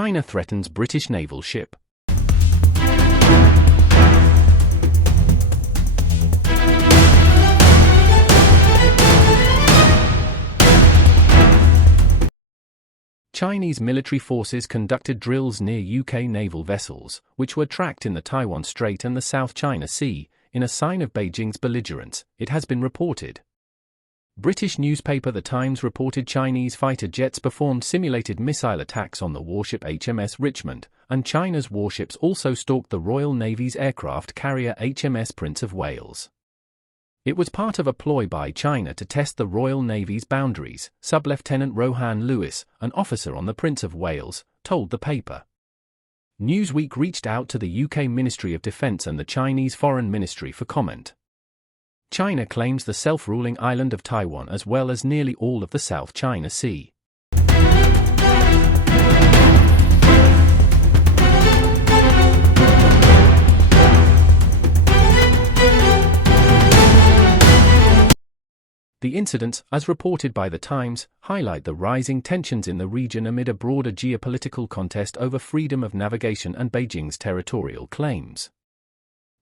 China threatens British naval ship. Chinese military forces conducted drills near UK naval vessels, which were tracked in the Taiwan Strait and the South China Sea, in a sign of Beijing's belligerence, it has been reported. British newspaper The Times reported Chinese fighter jets performed simulated missile attacks on the warship HMS Richmond, and China's warships also stalked the Royal Navy's aircraft carrier HMS Prince of Wales. It was part of a ploy by China to test the Royal Navy's boundaries, Sub-Lieutenant Rohan Lewis, an officer on the Prince of Wales, told the paper. Newsweek reached out to the UK Ministry of Defence and the Chinese Foreign Ministry for comment. China claims the self-ruling island of Taiwan as well as nearly all of the South China Sea. The incidents, as reported by The Times, highlight the rising tensions in the region amid a broader geopolitical contest over freedom of navigation and Beijing's territorial claims.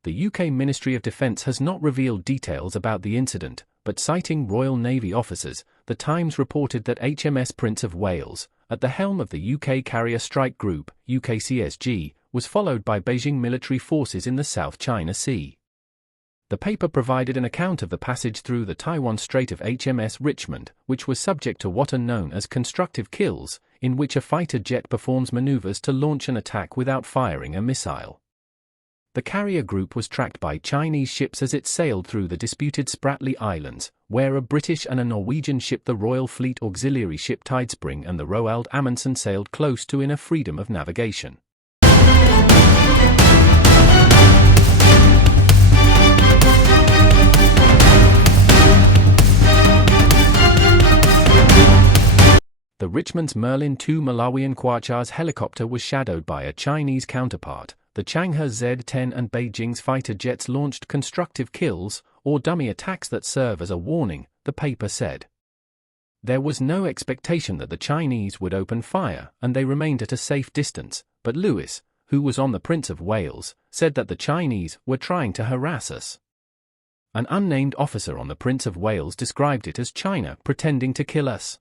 The UK Ministry of Defence has not revealed details about the incident, but citing Royal Navy officers, The Times reported that HMS Prince of Wales, at the helm of the UK Carrier Strike Group, UKCSG, was followed by Beijing military forces in the South China Sea. The paper provided an account of the passage through the Taiwan Strait of HMS Richmond, which was subject to what are known as constructive kills, in which a fighter jet performs maneuvers to launch an attack without firing a missile. The carrier group was tracked by Chinese ships as it sailed through the disputed Spratly Islands, where a British and a Norwegian ship, the Royal Fleet Auxiliary Ship Tidespring and the Roald Amundsen, sailed close to in a freedom of navigation. The Richmond's Merlin II Malawian Quachars helicopter was shadowed by a Chinese counterpart. The Changhe Z-10 and Beijing's fighter jets launched constructive kills, or dummy attacks that serve as a warning, the paper said. There was no expectation that the Chinese would open fire, and they remained at a safe distance, but Lewis, who was on the Prince of Wales, said that the Chinese were trying to harass us. An unnamed officer on the Prince of Wales described it as China pretending to kill us.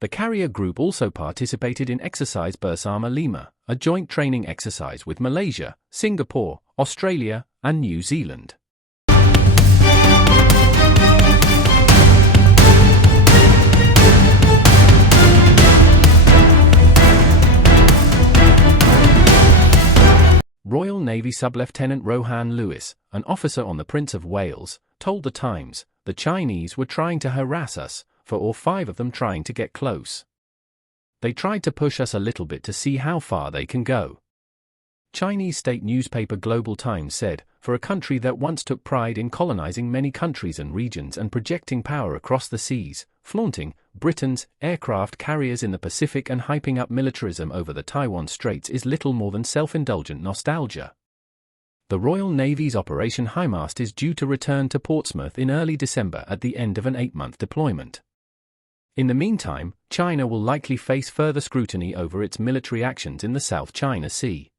The carrier group also participated in Exercise Bersama Lima, a joint training exercise with Malaysia, Singapore, Australia, and New Zealand. Royal Navy Sub-Lieutenant Rohan Lewis, an officer on the Prince of Wales, told The Times, "The Chinese were trying to harass us, for all 5 of them trying to get close. They tried to push us a little bit to see how far they can go." Chinese state newspaper Global Times said, "For a country that once took pride in colonizing many countries and regions and projecting power across the seas, flaunting Britain's aircraft carriers in the Pacific and hyping up militarism over the Taiwan Straits is little more than self-indulgent nostalgia." The Royal Navy's Operation Highmast is due to return to Portsmouth in early December at the end of an 8-month deployment. In the meantime, China will likely face further scrutiny over its military actions in the South China Sea.